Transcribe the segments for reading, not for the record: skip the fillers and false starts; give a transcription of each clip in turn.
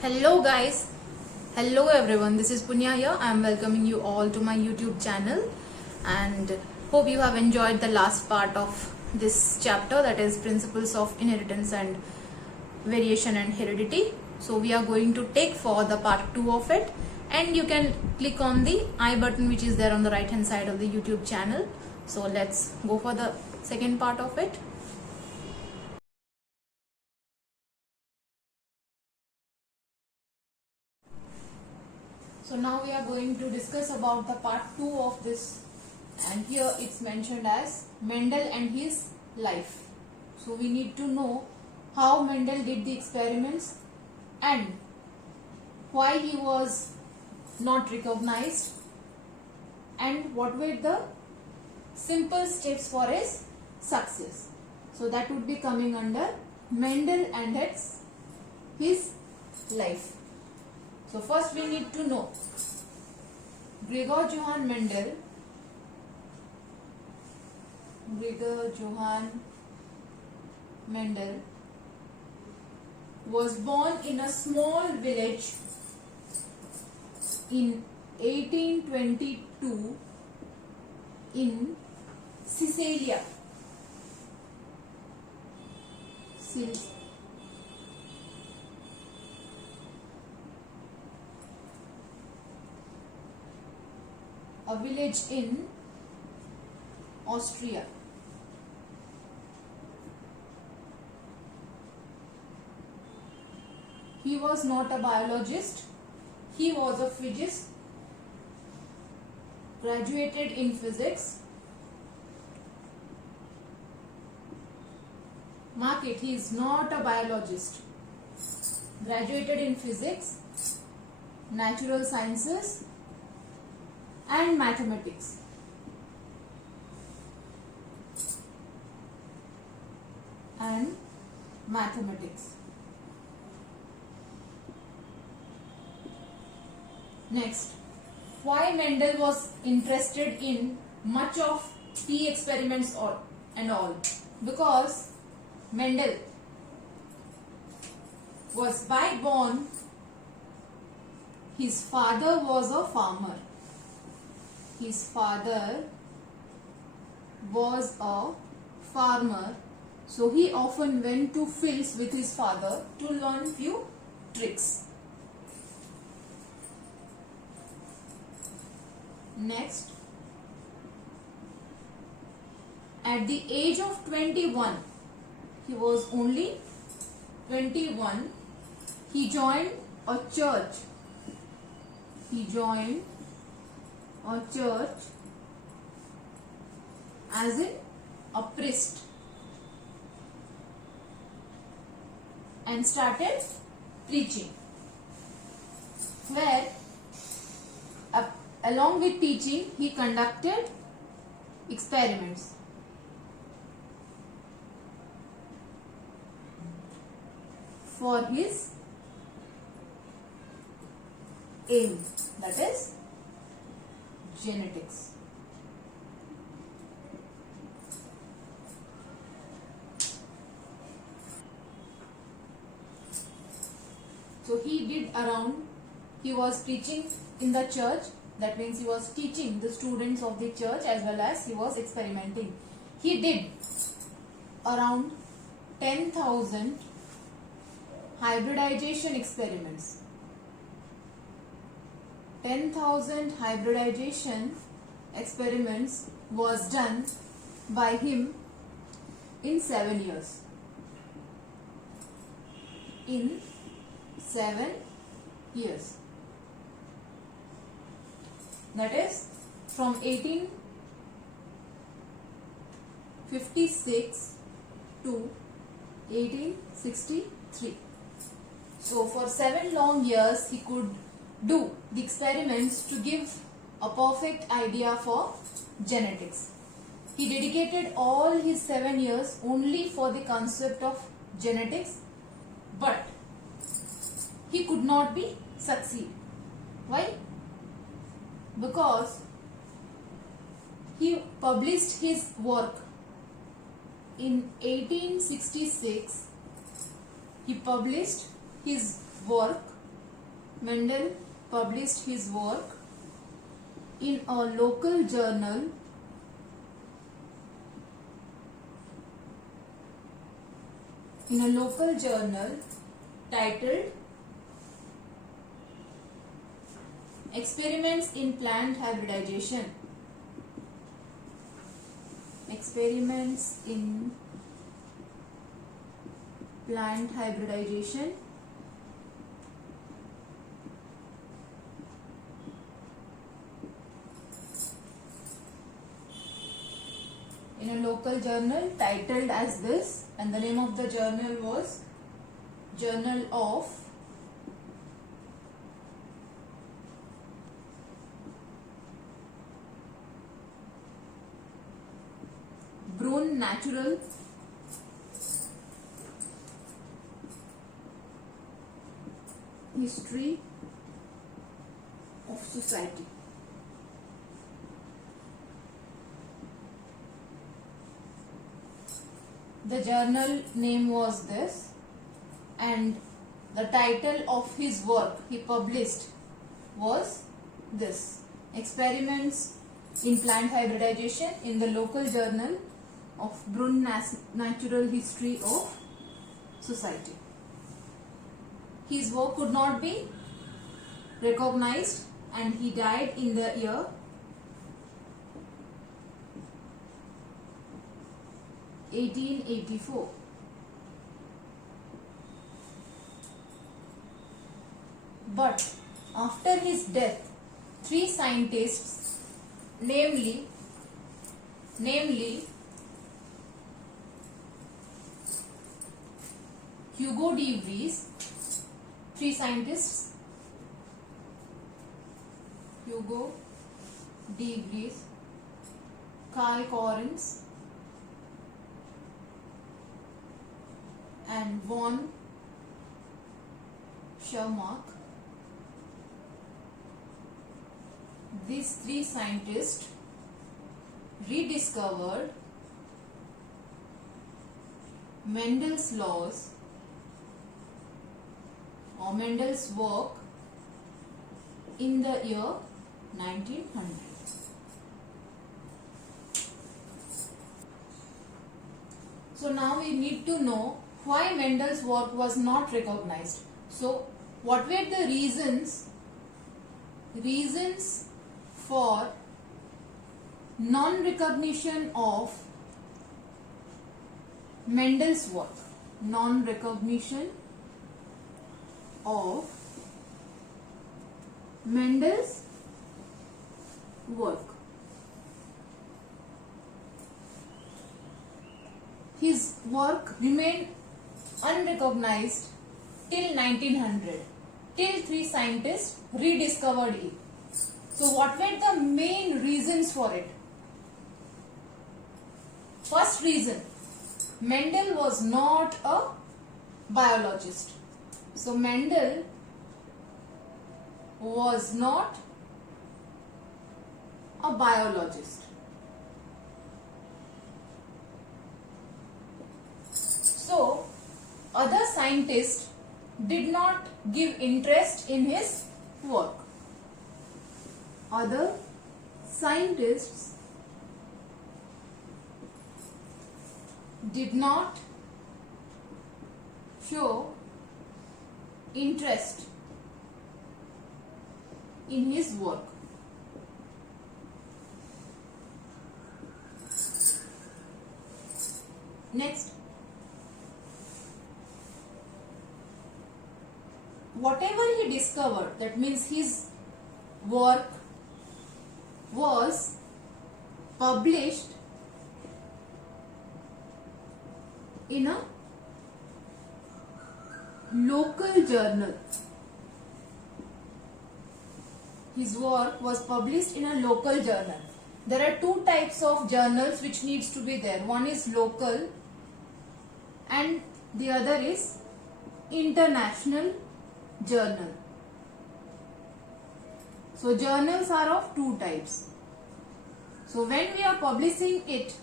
Hello guys, hello everyone, this is Punya here. I am welcoming you all to my YouTube channel and hope you have enjoyed the last part of this chapter, that is principles of inheritance and variation and heredity. So we are going to take for the part 2 of it, and you can click on the I button which is there on the right hand side of the YouTube channel. So let's go for the second part of it. So now we are going to discuss about the part 2 of this, and here it's mentioned as Mendel and his life. So we need to know how Mendel did the experiments and why he was not recognized, and what were the simple steps for his success. So that would be coming under Mendel and his life. So first we need to know Gregor Johann Mendel. Gregor Johann Mendel was born in a small village in 1822 in Sicilia. A village in Austria. He was not a biologist, he was a physicist, graduated in physics. Mark it, he is not a biologist. Graduated in physics, natural sciences and mathematics. Next, why Mendel was interested in much of tea experiments and all? Because Mendel was by born, his father was a farmer. His father was a farmer, so he often went to fields with his father to learn few tricks. Next, at the age of 21, he was only 21, he joined a church. He joined a church as a priest and started preaching, where along with teaching he conducted experiments. For his aim, that is genetics. So he was preaching in the church, that means he was teaching the students of the church as well as he was experimenting. He did around 10,000 hybridization experiments. 10,000 hybridization experiments was done by him in 7 years. In 7 years. That is from 1856 to 1863. So for 7 long years he could do the experiments to give a perfect idea for genetics. He dedicated all his 7 years only for the concept of genetics, but he could not be succeed. Why? Because he published his work in 1866. He published his work Mendel published his work in a local journal titled Experiments in Plant Hybridization. Experiments in Plant Hybridization. In a local journal titled as this, and the name of the journal was Journal of Brunn Natural History of Society. The journal name was this, and the title of his work he published was this: Experiments in Plant Hybridization in the local journal of Brunn Natural History of Society. His work could not be recognized and he died in the year 1884. But after his death, three scientists, namely Hugo de Vries, Hugo de Vries, Carl Correns, and von Schirmack. These three scientists rediscovered Mendel's laws or Mendel's work in the year 1900. So now we need to know why Mendel's work was not recognized. So what were the reasons for non-recognition of Mendel's work? Non-recognition of Mendel's work. His work remained unrecognized till 1900, till three scientists rediscovered it. So what were the main reasons for it? First reason, Mendel was not a biologist. So Mendel was not a biologist. So other scientists did not give interest in his work. Other scientists did not show interest in his work. Next, whatever he discovered, that means his work was published in a local journal. His work was published in a local journal. There are two types of journals which needs to be there. One is local and the other is international journal. So journals are of two types. So when we are publishing it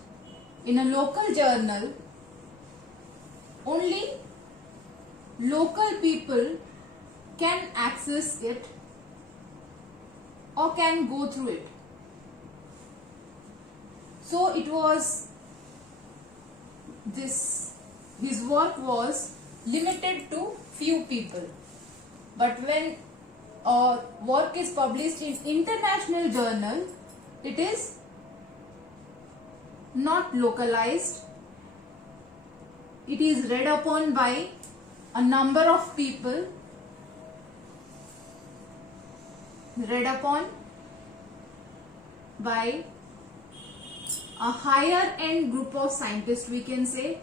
in a local journal, only local people can access it or can go through it. So it was his work was limited to few people. But when work is published in international journal, it is not localized. It is read upon by a number of people, read upon by a higher end group of scientists, we can say.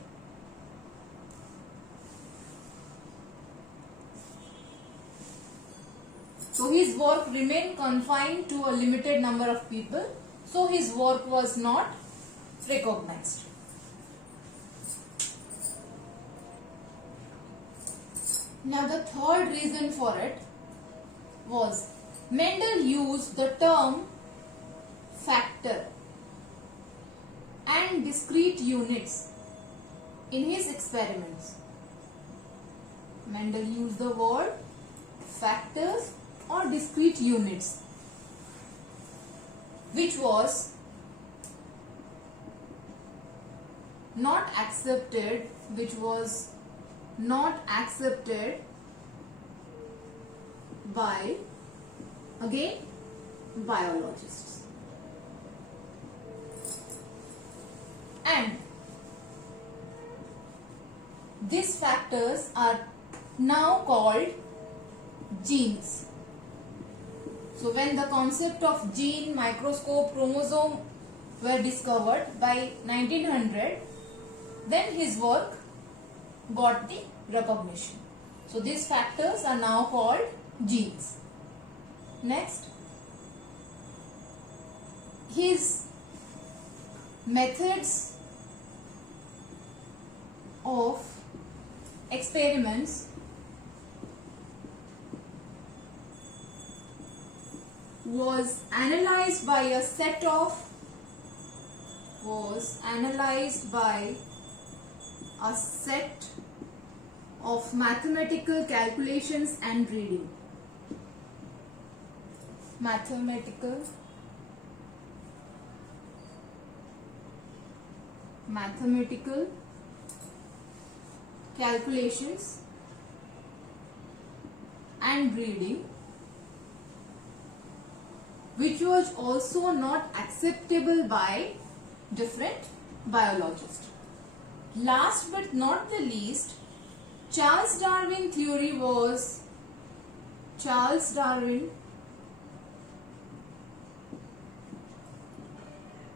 So his work remained confined to a limited number of people. So his work was not recognized. Now the third reason for it was Mendel used the term factor and discrete units in his experiments. Mendel used the word factors or discrete units, which was not accepted, by, again, biologists. And these factors are now called genes. So when the concept of gene, microscope, chromosome were discovered by 1900, then his work got the recognition. So these factors are now called genes. Next, his methods of experiments was analyzed by a set of mathematical calculations and reading. Mathematical calculations and reading, which was also not acceptable by different biologists. Last but not the least, Charles Darwin theory was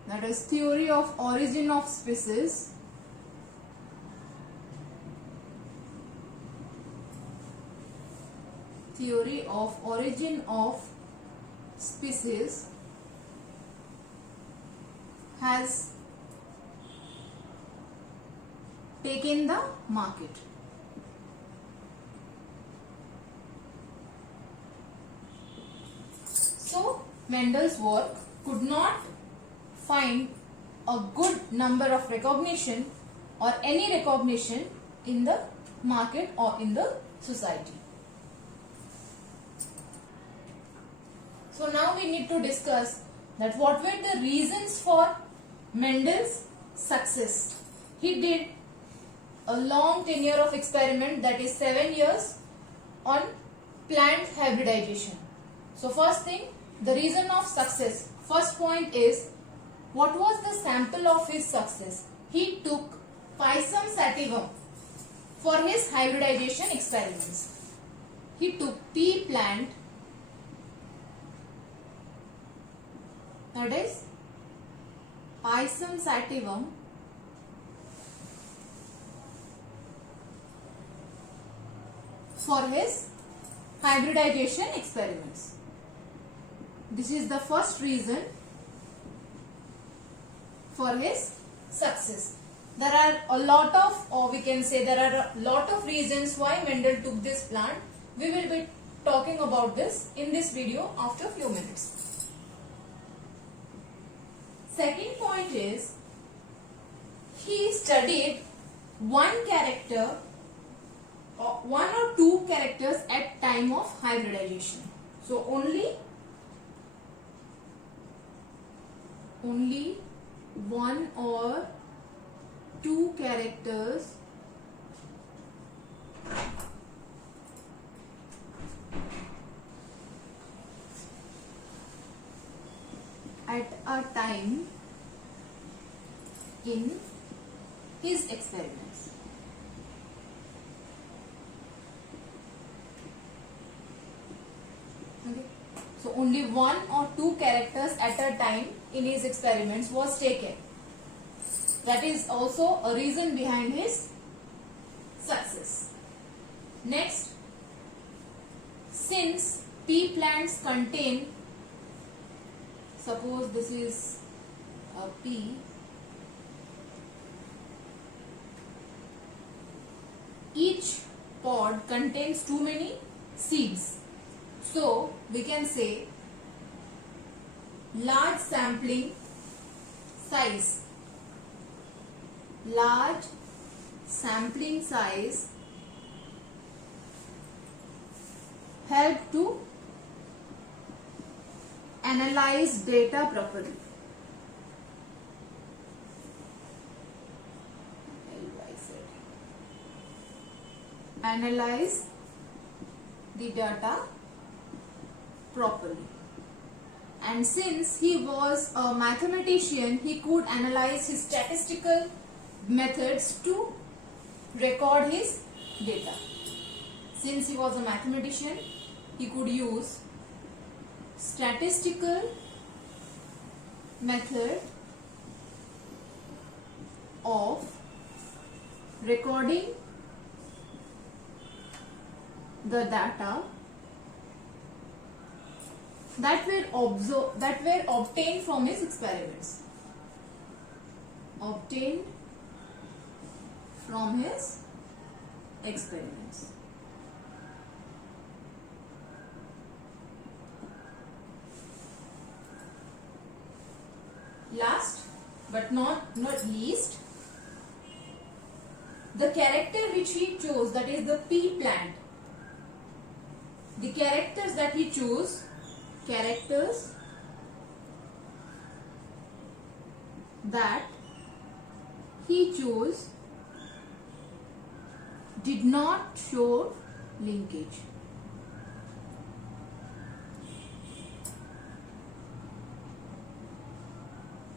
that is theory of origin of species. Theory of origin of species has taken the market. So Mendel's work could not find a good number of recognition or any recognition in the market or in the society. So now we need to discuss that what were the reasons for Mendel's success. He did a long tenure of experiment, that is 7 years, on plant hybridization. So first thing, the reason of success. First point is, what was the sample of his success? He took Pisum sativum for his hybridization experiments. He took pea plant, that is Pisum sativum, for his hybridization experiments. This is the first reason for his success. There are a lot of, or we can say there are a lot of reasons why Mendel took this plant. We will be talking about this in this video after a few minutes. Second point is, he studied one character one or two characters at time of hybridization. So only one or two characters at a time in his experiments. Okay. So only one or two characters at a time in his experiments was taken. That is also a reason behind his success. Next, since pea plants contain, suppose this is a pea, each pod contains too many seeds. So we can say large sampling size. Large sampling size help to analyze data properly. Analyze the data properly. And since he was a mathematician, he could analyze his statistical methods to record his data. Since he was a mathematician, he could use statistical method of recording the data that were obtained from his experiments. Obtained from his experiments. Last but not least, the character which he chose, that is the pea plant. The characters that he chose, characters that he chose did not show linkage.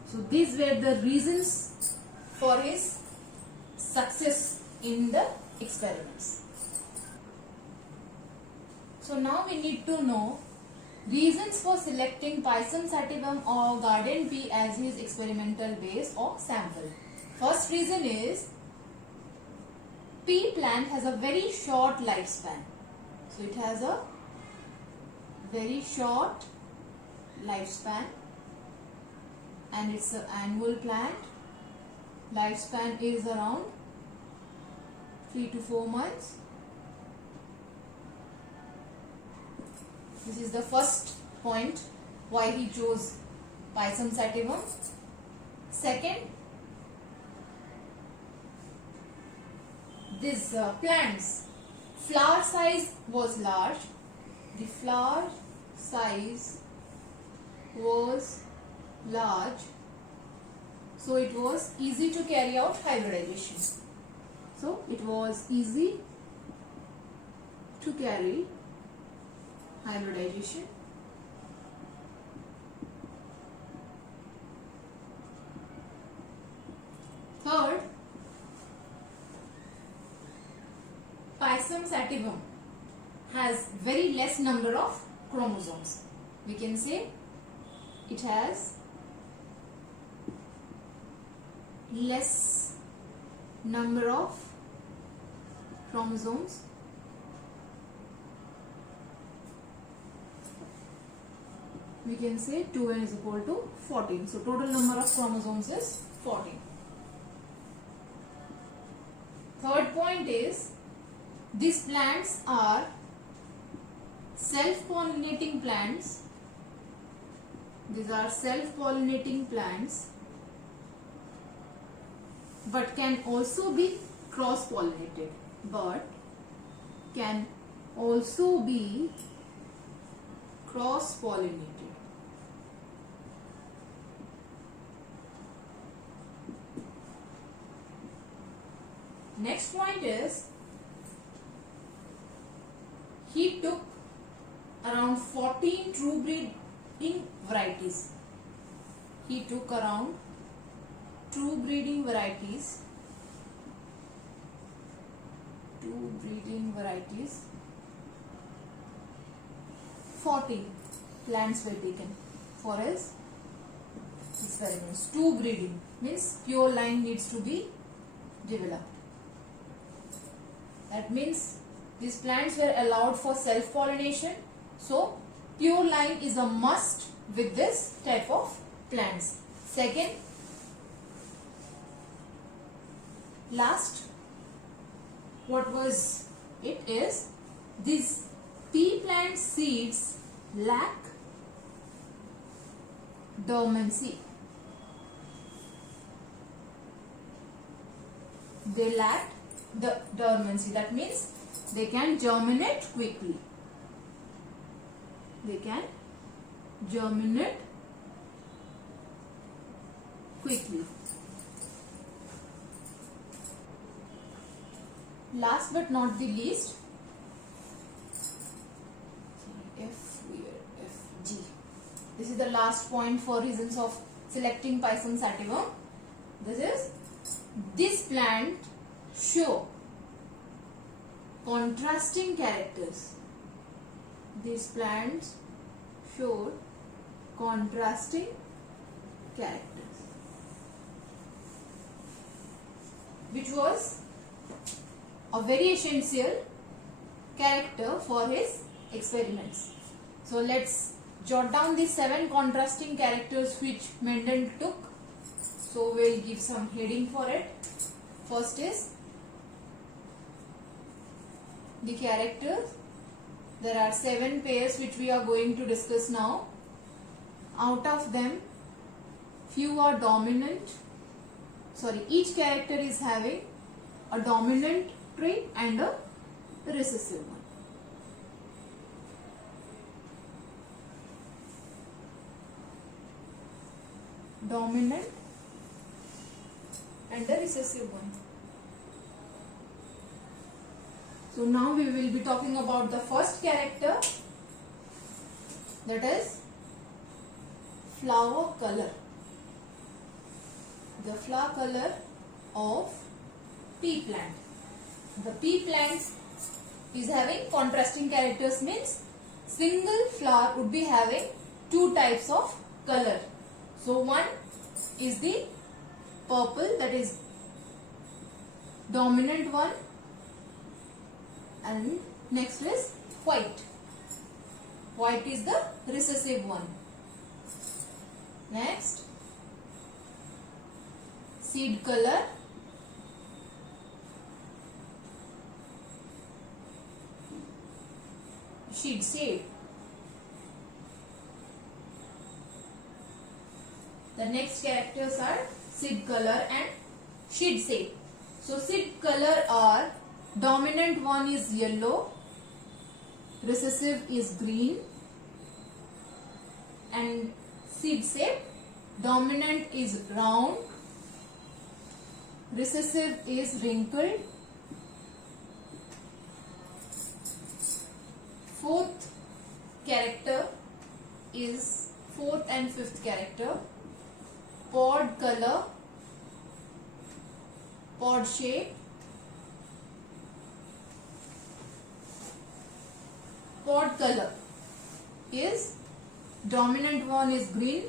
So these were the reasons for his success in the experiments. So now we need to know reasons for selecting Pisum sativum or garden pea as his experimental base or sample. First reason is pea plant has a very short lifespan. So it has a very short lifespan and it's an annual plant. Lifespan is around 3 to 4 months. This is the first point why he chose Pisum sativum. Second, this plant's flower size was large. The flower size was large, so it was easy to carry out hybridization. So it was easy to carry hybridization. Third, Pisum sativum has very less number of chromosomes. We can say it has less number of chromosomes. We can say 2n is equal to 14. So total number of chromosomes is 14. Third point is these plants are self-pollinating plants. These are self-pollinating plants but can also be cross-pollinated. But can also be cross-pollinated. Next point is, he took around 14 true breeding varieties. He took around true breeding varieties. 14 plants were taken for his experiments. Two breeding means pure line needs to be developed. That means these plants were allowed for self-pollination. So pure line is a must with this type of plants. Second, last, what was it is, these pea plant seeds lack dormancy. They lack the dormancy. That means they can germinate quickly. They can germinate quickly. Last but not the least, F, G. This is the last point for reasons of selecting Pisum sativum. This plant show contrasting characters. These plants show contrasting characters, which was a very essential character for his experiments. So let's jot down the 7 contrasting characters which Mendel took. So we'll give some heading for it. First is the characters. There are 7 pairs which we are going to discuss now. Out of them, few are dominant. Each character is having a dominant trait and a recessive one. Dominant and a recessive one. So now we will be talking about the first character, that is flower color. The flower color of pea plant. The pea plant is having contrasting characters, means single flower would be having 2 types of color. So one is the purple, that is dominant one, and next is white. White is the recessive one. Next, seed color. Shade. The next characters are seed color and shade. So seed color are, dominant one is yellow, recessive is green, and seed shape, dominant is round, recessive is wrinkled. Fourth and fifth character, pod color, pod shape, pod color is, dominant one is green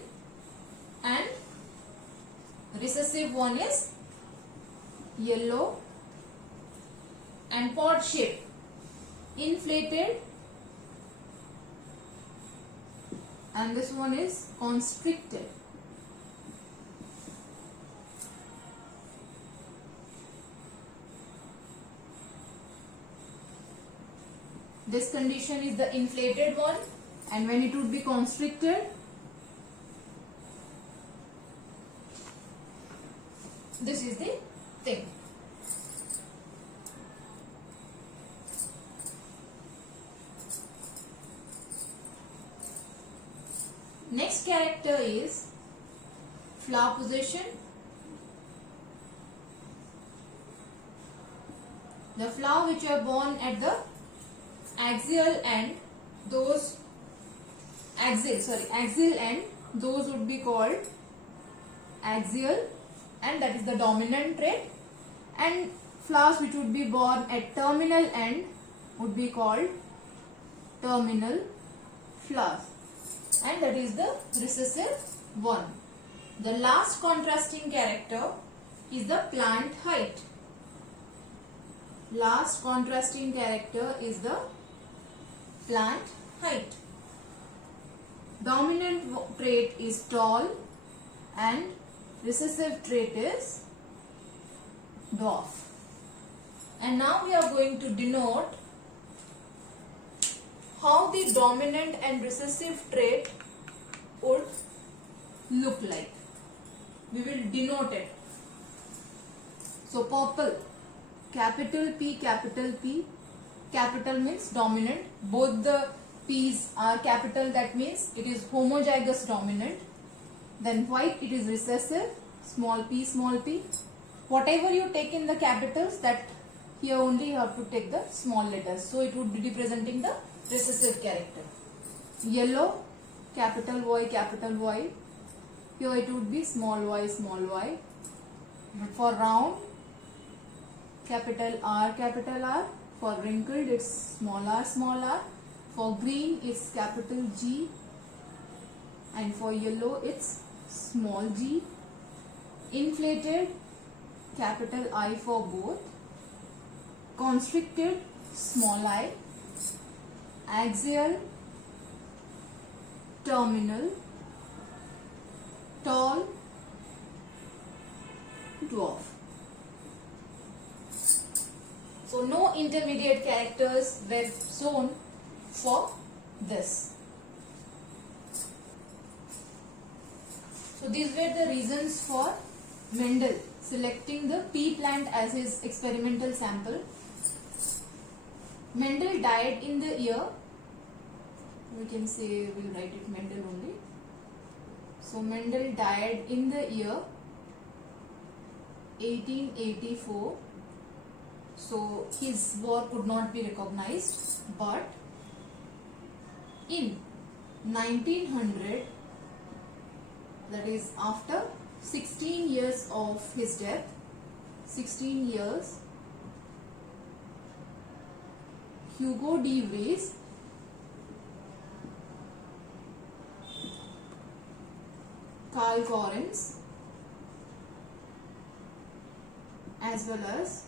and recessive one is yellow, and pod shape, inflated, and this one is constricted. This condition is the inflated one, and when it would be constricted, this is the thing. next character is flower position. The flower which are born at the axial end, those axial end, those would be called axial, and that is the dominant trait. And flowers which would be born at terminal end would be called terminal flowers, and that is the recessive one. The last contrasting character is the plant height. Last contrasting character is the plant height. Dominant trait is tall and recessive trait is dwarf. And now we are going to denote how the dominant and recessive trait would look like. We will denote it. So purple, capital P, capital means dominant. Both the P's are capital, that means it is homozygous dominant. Then white, it is recessive, small p. Whatever you take in the capitals, that here only you have to take the small letters. So it would be representing the recessive character. Yellow, capital Y. Here it would be small y. For round, capital R. For wrinkled, it's small r. For green, it's capital G. And for yellow, it's small g. Inflated, capital I for both. Constricted, small I. Axial, terminal, tall, dwarf. So no intermediate characters were shown for this. So these were the reasons for Mendel selecting the pea plant as his experimental sample. Mendel died in the year, we can say, we'll write it Mendel only. So Mendel died in the year 1884. So his work could not be recognized, but in 1900, that is after 16 years of his death, 16 years, Hugo de Vries Carl Correns as well as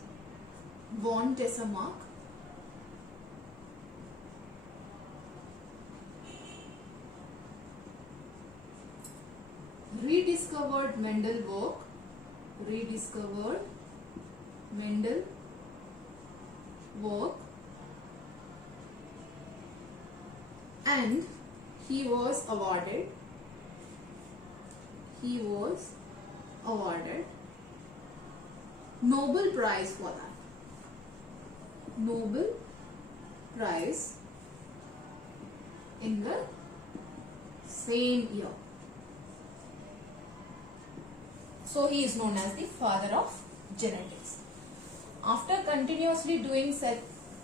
von Tessemark rediscovered Mendel work, and he was awarded Nobel Prize for that. Nobel Prize in the same year. So he is known as the father of genetics. After continuously doing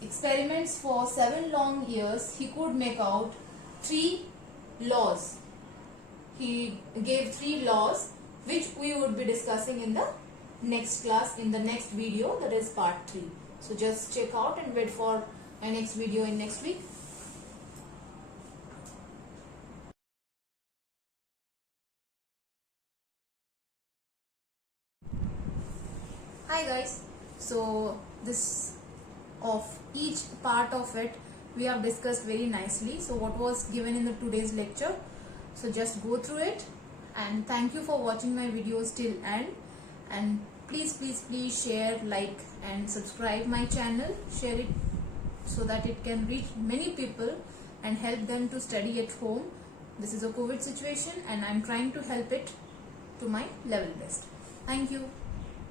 experiments for 7 long years, he could make out 3 laws. He gave 3 laws which we would be discussing in the next class, in the next video, that is part 3. So just check out and wait for my next video in next week. Hi guys, so this of each part of it we have discussed very nicely. So what was given in the today's lecture, so just go through it, and thank you for watching my videos till end. And please share, like and subscribe my channel, share it so that it can reach many people and help them to study at home. This is a COVID situation and I'm trying to help it to my level best. Thank you.